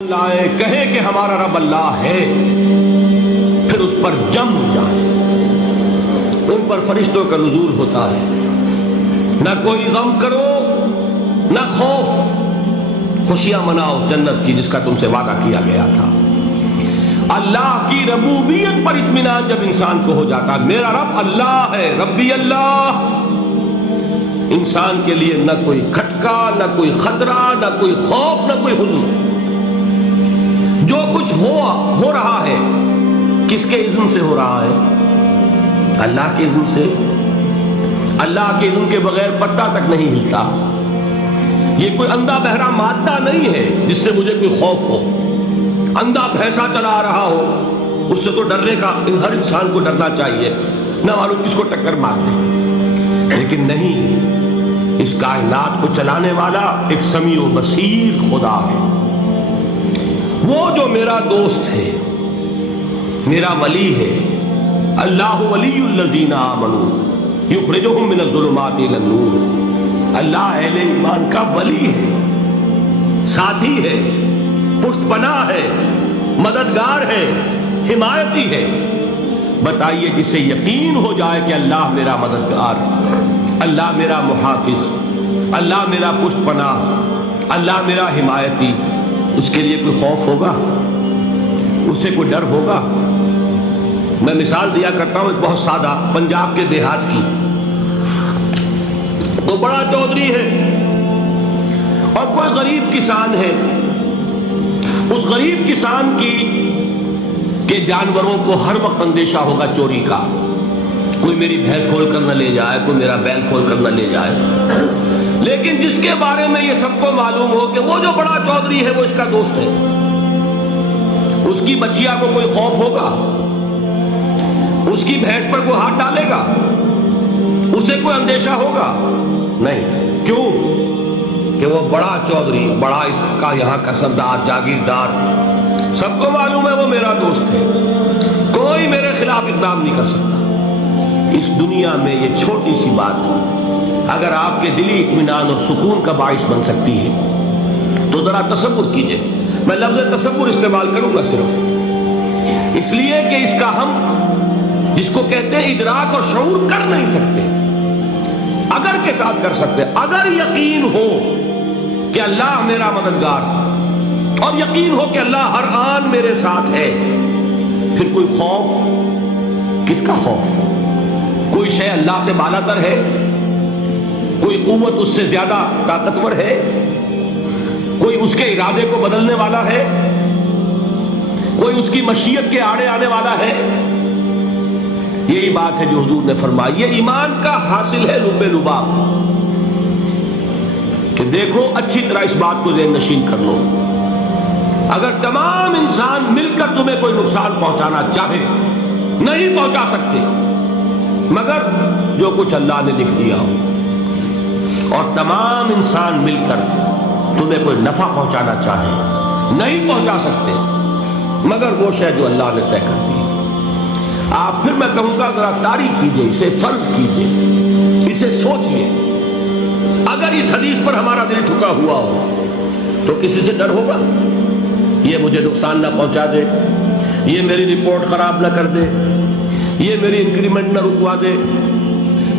لائے کہے کہ ہمارا رب اللہ ہے، پھر اس پر جم جائے۔ ان پر فرشتوں کا نزول ہوتا ہے، نہ کوئی غم کرو نہ خوف، خوشیاں مناؤ جنت کی جس کا تم سے وعدہ کیا گیا تھا۔ اللہ کی ربوبیت پر اطمینان جب انسان کو ہو جاتا، میرا رب اللہ ہے، ربی اللہ، انسان کے لیے نہ کوئی کھٹکا، نہ کوئی خطرہ، نہ کوئی خوف، نہ کوئی حزن۔ جو کچھ ہو رہا ہے کس کے اذن سے ہو رہا ہے؟ اللہ کے اذن سے۔ اللہ کے اذن کے بغیر پتا تک نہیں ہلتا۔ یہ کوئی اندھا بہرا مادہ نہیں ہے جس سے مجھے کوئی خوف ہو۔ اندھا بھینسا چلا رہا ہو اس سے تو ڈرنے کا ہر انسان کو ڈرنا چاہیے، نہ معلوم کس کو ٹکر مار دے۔ لیکن نہیں، اس کائنات کو چلانے والا ایک سمیع و بصیر خدا ہے۔ وہ جو میرا دوست ہے، میرا ولی ہے۔ اللہ ولی الذین آمنوا یخرجہم من الظلمات الی النور۔ اللہ اہل ایمان کا ولی ہے، ساتھی ہے، پشت پناہ ہے، مددگار ہے، حمایتی ہے۔ بتائیے جسے یقین ہو جائے کہ اللہ میرا مددگار، اللہ میرا محافظ، اللہ میرا پشت پناہ، اللہ میرا حمایتی، اس کے لیے کوئی خوف ہوگا؟ اس سے کوئی ڈر ہوگا؟ میں مثال دیا کرتا ہوں ایک بہت سادہ، پنجاب کے دیہات کی۔ وہ بڑا چودھری ہے اور کوئی غریب کسان ہے۔ اس غریب کسان کے جانوروں کو ہر وقت اندیشہ ہوگا چوری کا، کوئی میری بھینس کھول کر نہ لے جائے، کوئی میرا بیل کھول کر نہ لے جائے۔ لیکن جس کے بارے میں یہ سب کو معلوم ہو کہ وہ جو بڑا چودھری ہے وہ اس کا دوست ہے، اس کی بچیا کو کوئی خوف ہوگا؟ اس کی بھینس پر کوئی ہاتھ ڈالے گا؟ اسے کوئی اندیشہ ہوگا؟ نہیں۔ کیوں؟ کہ وہ بڑا چودھری، بڑا اس کا یہاں کا سردار، جاگیردار، سب کو معلوم ہے وہ میرا دوست ہے، کوئی میرے خلاف اقدام نہیں کر سکتا۔ اس دنیا میں یہ چھوٹی سی بات اگر آپ کے دلی اطمینان اور سکون کا باعث بن سکتی ہے تو ذرا تصور کیجئے۔ میں لفظ تصور استعمال کروں گا صرف اس لیے کہ اس کا ہم جس کو کہتے ہیں ادراک اور شعور کر نہیں سکتے، اگر کے ساتھ کر سکتے۔ اگر یقین ہو کہ اللہ میرا مددگار اور یقین ہو کہ اللہ ہر آن میرے ساتھ ہے، پھر کوئی خوف؟ کس کا خوف؟ کوئی شے اللہ سے بالا تر ہے؟ کوئی قوت اس سے زیادہ طاقتور ہے؟ کوئی اس کے ارادے کو بدلنے والا ہے؟ کوئی اس کی مشیت کے آڑے آنے والا ہے؟ یہی بات ہے جو حضور نے فرمائی۔ یہ ایمان کا حاصل ہے لب لباب، کہ دیکھو اچھی طرح اس بات کو ذہن نشین کر لو، اگر تمام انسان مل کر تمہیں کوئی نقصان پہنچانا چاہے نہیں پہنچا سکتے، مگر جو کچھ اللہ نے لکھ دیا ہو، اور تمام انسان مل کر تمہیں کوئی نفع پہنچانا چاہے نہیں پہنچا سکتے، مگر وہ شے جو اللہ نے طے کر دی۔ آپ پھر میں کہوں گا ذرا طاری کیجئے، اسے فرض کیجئے، اسے سوچئے۔ اگر اس حدیث پر ہمارا دل ٹھکا ہوا ہو تو کسی سے ڈر ہوگا؟ یہ مجھے نقصان نہ پہنچا دے، یہ میری رپورٹ خراب نہ کر دے، یہ میری انکریمنٹ نہ رکوا دے،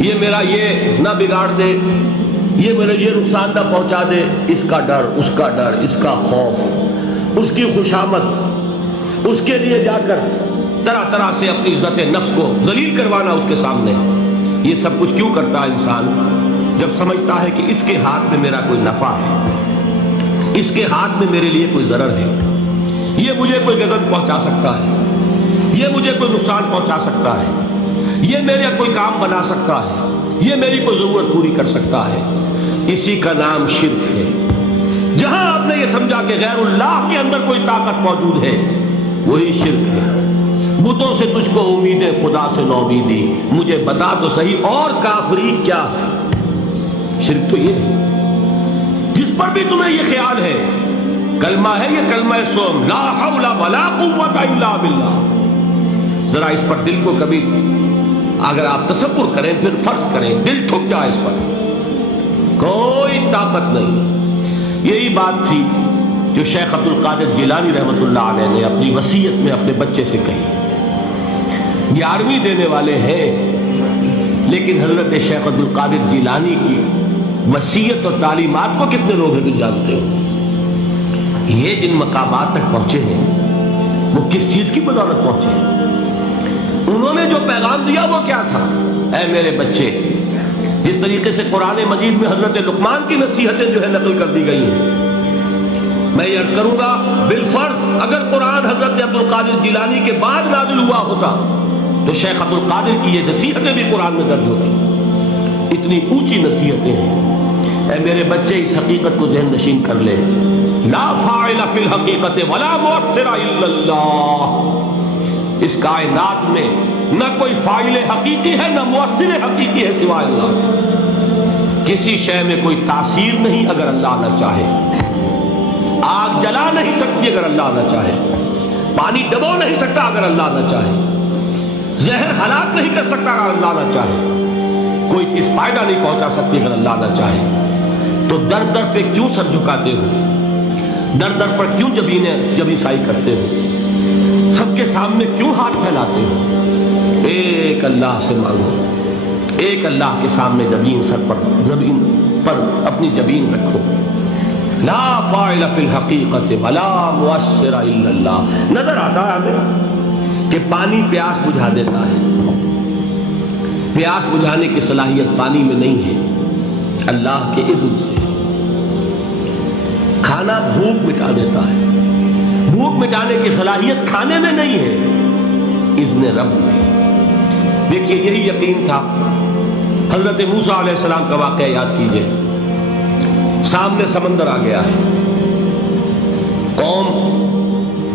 یہ میرا یہ نہ بگاڑ دے، یہ میرے یہ نقصان نہ پہنچا دے۔ اس کا ڈر، اس کا ڈر، اس کا خوف، اس کی خوشامد، اس کے لیے جا کر طرح طرح سے اپنی عزت نفس کو ذلیل کروانا اس کے سامنے، یہ سب کچھ کیوں کرتا ہے انسان؟ جب سمجھتا ہے کہ اس کے ہاتھ میں میرا کوئی نفع ہے، اس کے ہاتھ میں میرے لیے کوئی ضرر ہے، یہ مجھے کوئی غضب پہنچا سکتا ہے، یہ مجھے کوئی نقصان پہنچا سکتا ہے، یہ میرا کوئی کام بنا سکتا ہے، یہ میری کوئی ضرورت پوری کر سکتا ہے، اسی کا نام شرک ہے۔ جہاں آپ نے یہ سمجھا کہ غیر اللہ کے اندر کوئی طاقت موجود ہے، وہی شرک ہے۔ بتوں سے تجھ کو امیدیں، خدا سے نومیدی، مجھے بتا تو صحیح اور کافری کیا ہے؟ شرک تو یہ ہے جس پر بھی تمہیں یہ خیال ہے، کلمہ ہے یہ کلمہ سوم، لا حول ولا قوت الا باللہ۔ ذرا اس پر دل کو کبھی اگر آپ تصور کریں، پھر فرض کریں، دل ٹھک جائے اس پر، کوئی طاقت نہیں۔ یہی بات تھی جو شیخ عبد القادر جیلانی رحمۃ اللہ علیہ نے اپنی وصیت میں اپنے بچے سے کہی. 11ویں دینے والے ہیں، لیکن حضرت شیخ عبد القادر جیلانی کی وصیت اور تعلیمات کو کتنے لوگ ہیں تم جانتے ہو؟ یہ جن مقامات تک پہنچے ہیں وہ کس چیز کی بدولت پہنچے ہیں؟ انہوں نے جو پیغام دیا وہ کیا تھا؟ اے میرے بچے، جس طریقے سے قرآن مجید میں حضرت لقمان کی نصیحتیں جو ہے نقل کر دی گئی ہیں، میں یہ عرض کروں گا بالفرض اگر قرآن حضرت عبد القادر جیلانی کے بعد نازل ہوا ہوتا تو شیخ عبد القادر کی یہ نصیحتیں بھی قرآن میں درج ہوتی. اتنی اونچی نصیحتیں ہیں. اے میرے بچے، اس حقیقت کو ذہن نشین کر لے، لا فاعل فی الحقیقت ولا مؤثر الا اللہ. اس کائنات میں نہ کوئی فاعل حقیقی ہے نہ مؤثر حقیقی ہے سوائے اللہ. کسی شے میں کوئی تاثیر نہیں اگر اللہ نہ چاہے. آگ جلا نہیں سکتی اگر اللہ نہ چاہے. پانی ڈبو نہیں سکتا اگر اللہ نہ چاہے. زہر ہلاک نہیں کر سکتا اگر اللہ نہ چاہے. کوئی چیز فائدہ نہیں پہنچا سکتی اگر اللہ نہ چاہے. تو در در پہ کیوں سر جھکاتے ہو؟ در در پر کیوں جبیں سائی کرتے ہو؟ سب کے سامنے کیوں ہاتھ پھیلاتے ہو؟ ایک اللہ سے مانگو. ایک اللہ کے سامنے زمین پر اپنی جبین رکھو. لا فاعل فی الحقیقت ولا مؤثر الا اللہ. نظر آتا ہے ہمیں کہ پانی پیاس بجھا دیتا ہے. پیاس بجھانے کی صلاحیت پانی میں نہیں ہے، اللہ کے اذن سے. کھانا بھوک مٹا دیتا ہے، بھوک مٹانے کی صلاحیت کھانے میں نہیں ہے، اذن رب میں. دیکھیے یہی یقین تھا. حضرت موسیٰ علیہ السلام کا واقعہ یاد کیجئے. سامنے سمندر آ گیا ہے، قوم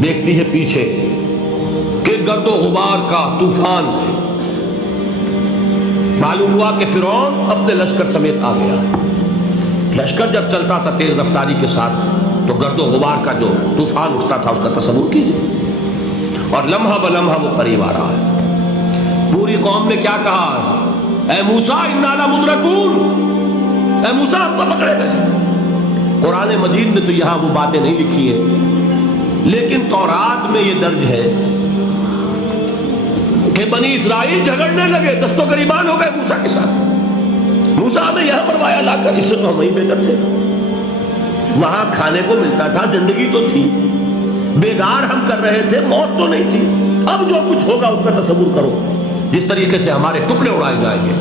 دیکھتی ہے پیچھے کہ گرد و غبار کا طوفان ہے. معلوم ہوا کہ فرعون اپنے لشکر سمیت آ گیا. لشکر جب چلتا تھا تیز رفتاری کے ساتھ تو گرد و غبار کا جو طوفان اٹھتا تھا اس کا تصور کیجیے. اور لمحہ بلمحہ وہ قریب آ رہا ہے. پوری قوم نے کیا کہا؟ اے موسیٰ انا لمدرکون، اے موسیٰ ہم کو پکڑے گئے. قرآن مجید میں تو یہاں وہ باتیں نہیں لکھی ہیں، لیکن تورات میں یہ درج ہے کہ بنی اسرائیل جھگڑنے لگے، دست و گریبان ہو گئے موسیٰ کے ساتھ. موسیٰ نے یہاں فرمایا لا کر، اس سے تو ہم ہی بہتر تھے. وہاں کھانے کو ملتا تھا، زندگی تو تھی، بیگار ہم کر رہے تھے، موت تو نہیں تھی. اب جو کچھ ہوگا اس کا تصور کرو، جس طریقے سے ہمارے ٹکڑے اڑائے جائیں گے.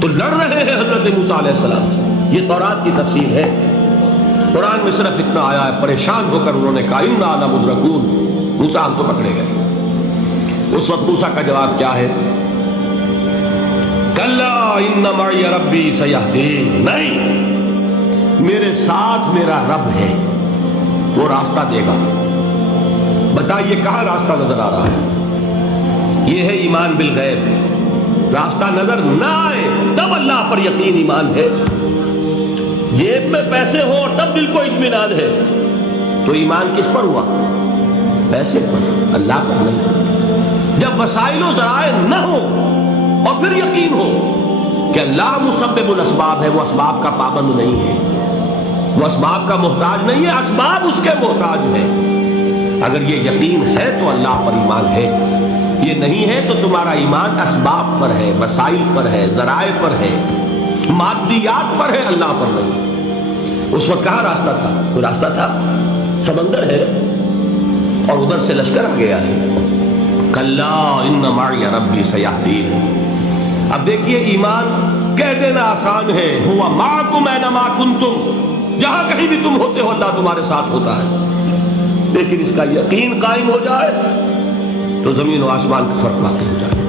تو لڑ رہے ہیں حضرت موسیٰ علیہ السلام سے. یہ تورات کی تفسیر ہے. قرآن میں صرف اتنا آیا ہے، پریشان ہو کر انہوں نے کہا انا لمدرکون، موسیٰ ہم تو پکڑے گئے. اس وقت موسیٰ کا جواب کیا ہے؟ کلا ان معی ربی سیہدین. نہیں، میرے ساتھ میرا رب ہے، وہ راستہ دے گا. بتائیے کہاں راستہ نظر آ رہا ہے؟ یہ ہے ایمان بالغیب. راستہ نظر نہ آئے تب اللہ پر یقین ایمان ہے. جیب میں پیسے ہو اور تب دل کو اطمینان ہے تو ایمان کس پر ہوا؟ پیسے پر، اللہ پر نہیں. جب وسائل و ذرائع نہ ہو اور پھر یقین ہو کہ اللہ مسبب الاسباب ہے، وہ اسباب کا پابند نہیں ہے، وہ اسباب کا محتاج نہیں ہے، اسباب اس کے محتاج ہے. اگر یہ یقین ہے تو اللہ پر ایمان ہے. یہ نہیں ہے تو تمہارا ایمان اسباب پر ہے، وسائل پر ہے، ذرائع پر ہے، مادیات پر ہے، اللہ پر نہیں. اس وقت کہاں راستہ تھا؟ کوئی راستہ تھا؟ سمندر ہے اور ادھر سے لشکر آ گیا ہے. کلا ان معی ربی سیہدین. اب دیکھیے ایمان کہہ دینا آسان ہے، ہوا معکم اینما کنتم، جہاں کہیں بھی تم ہوتے ہو اللہ تمہارے ساتھ ہوتا ہے. لیکن اس کا یقین قائم ہو جائے تو زمین و آسمان کا فرق واقع ہو جائے.